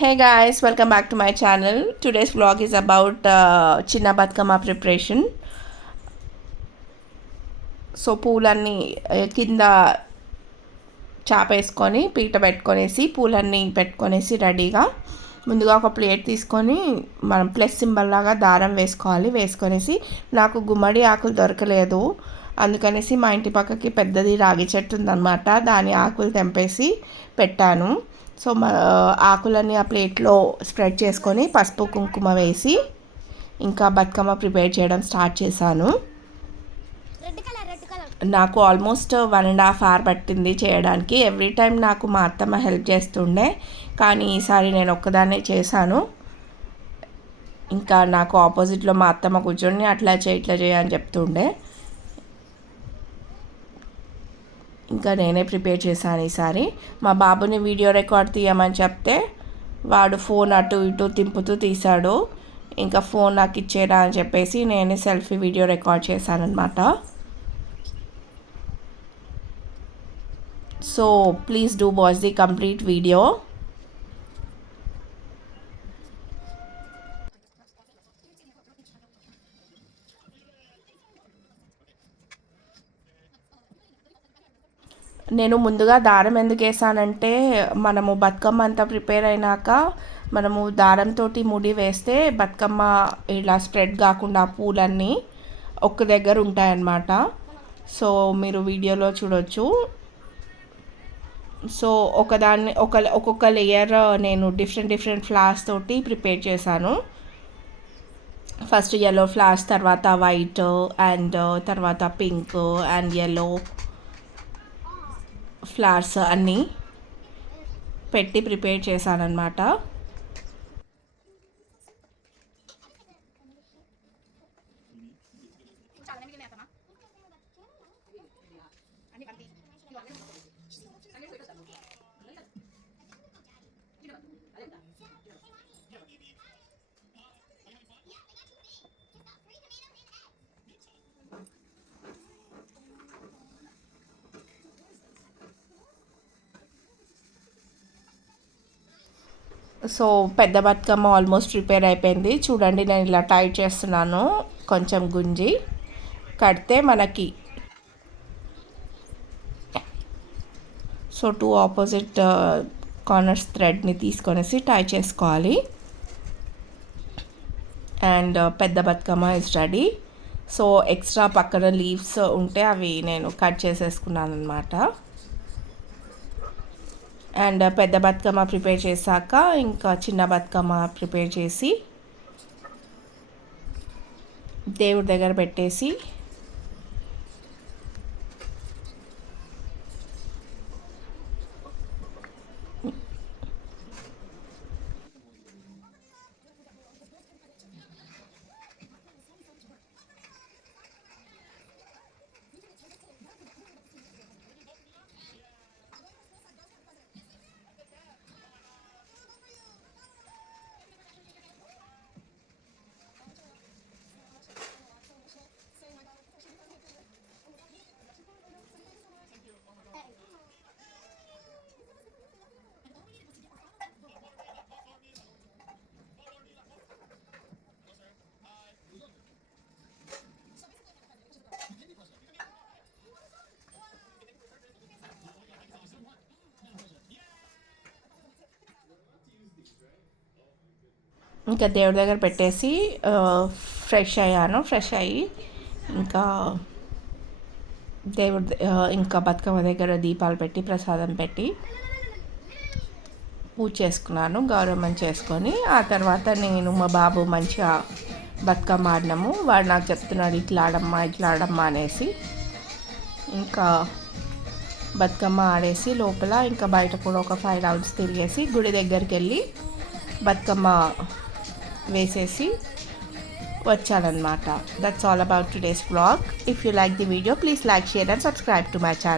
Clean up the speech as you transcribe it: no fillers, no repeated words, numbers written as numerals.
Hey guys, welcome back to my channel. Today's vlog is about Chinna Batkama preparation. So పూలన్నీ కింద చాప వేసుకొని పీట పెట్టుకొనేసి పూలన్నీ పెట్టుకొనేసి రెడీగా ముందుగా ఒక ప్లేట్ తీసుకొని మనం ప్లస్ సింబల్ లాగా దారం వేసుకొనేసి నాకు గుమ్మడి ఆకులు దొరకలేదు, అందుకనేసి మా ఇంటి పక్కకి పెద్దది రాగి చెట్టు ఉందన్నమాట. దాని ఆకులు తెంపేసి పెట్టాను. సో ఆకులన్నీ ఆ ప్లేట్లో స్ప్రెడ్ చేసుకొని పసుపు కుంకుమ వేసి ఇంకా బతుకమ్మ ప్రిపేర్ చేయడం స్టార్ట్ చేశాను. నాకు ఆల్మోస్ట్ 1.5 hours పట్టింది చేయడానికి. ఎవ్రీ టైం నాకు మా అత్తమ్మ హెల్ప్ చేస్తుండే, కానీ ఈసారి నేను ఒక్కదాన్నే చేశాను. ఇంకా నాకు ఆపోజిట్లో మా అత్తమ్మ కూర్చొని అట్లా ఇట్లా అని చెప్తుండే. ఇంకా నేనే ప్రిపేర్ చేశాను ఈసారి. మా బాబుని వీడియో రికార్డ్ తీయమని చెప్తే వాడు ఫోన్ అటు ఇటు తింపుతూ తీశాడు. ఇంకా ఫోన్ నాకు ఇచ్చేరా అని చెప్పేసి నేనే సెల్ఫీ వీడియో రికార్డ్ చేశాను అనమాట. So please do watch the complete video. నేను ముందుగా దారం ఎందుకు వేసానంటే, మనము బతుకమ్మ అంతా ప్రిపేర్ అయినాక మనము దారంతో ముడి వేస్తే బతుకమ్మ ఇలా స్ప్రెడ్ కాకుండా పూలన్నీ ఒక్క దగ్గర ఉంటాయన్నమాట. సో మీరు వీడియోలో చూడొచ్చు. సో ఒక్కొక్క లేయర్ నేను డిఫరెంట్ ఫ్లవర్స్ తోటి ప్రిపేర్ చేశాను. ఫస్ట్ yellow ఫ్లవర్స్, తర్వాత వైట్ అండ్ తర్వాత పింక్ అండ్ yellow ఫ్లవర్స్ అన్నీ పెట్టి ప్రిపేర్ చేశానన్నమాట. సో పెద్ద బతుకమ్మ ఆల్మోస్ట్ ప్రిపేర్ అయిపోయింది. చూడండి, నేను ఇలా టైట్ చేస్తున్నాను. కొంచెం గుంజి కడితే మనకి సో 2 ఆపోజిట్ కార్నర్స్ థ్రెడ్ని తీసుకొనేసి టై చేసుకోవాలి. అండ్ పెద్ద Bathukamma is ready. So extra పక్కన లీవ్స్ ఉంటే అవి నేను కట్ చేసేసుకున్నాను అనమాట. అండ్ పెద్ద బతుకమ్మ ప్రిపేర్ చేశాక ఇంకా చిన్న బతుకమ్మ ప్రిపేర్ చేసి దేవుడి దగ్గర పెట్టేసి ఇంకా దేవుడి దగ్గర పెట్టేసి ఫ్రెష్ అయ్యి ఇంకా ఇంకా బతుకమ్మ దగ్గర దీపాలు పెట్టి ప్రసాదం పెట్టి పూజ చేసుకున్నాను, గౌరవం చేసుకొని. ఆ తర్వాత నేను మా బాబు మంచిగా బతుకమ్మ ఆడినాము. వాడు నాకు చెప్తున్నాడు ఇట్లా ఆడమ్మా అనేసి. ఇంకా బతుకమ్మ ఆడేసి లోపల ఇంకా బయట కూడా ఒక 5 rounds తిరిగేసి గుడి దగ్గరికి వెళ్ళి బతుకమ్మ వేసేసి వచ్చానన్నమాట. That's all about today's vlog. If you like the video please like, share and subscribe to my channel.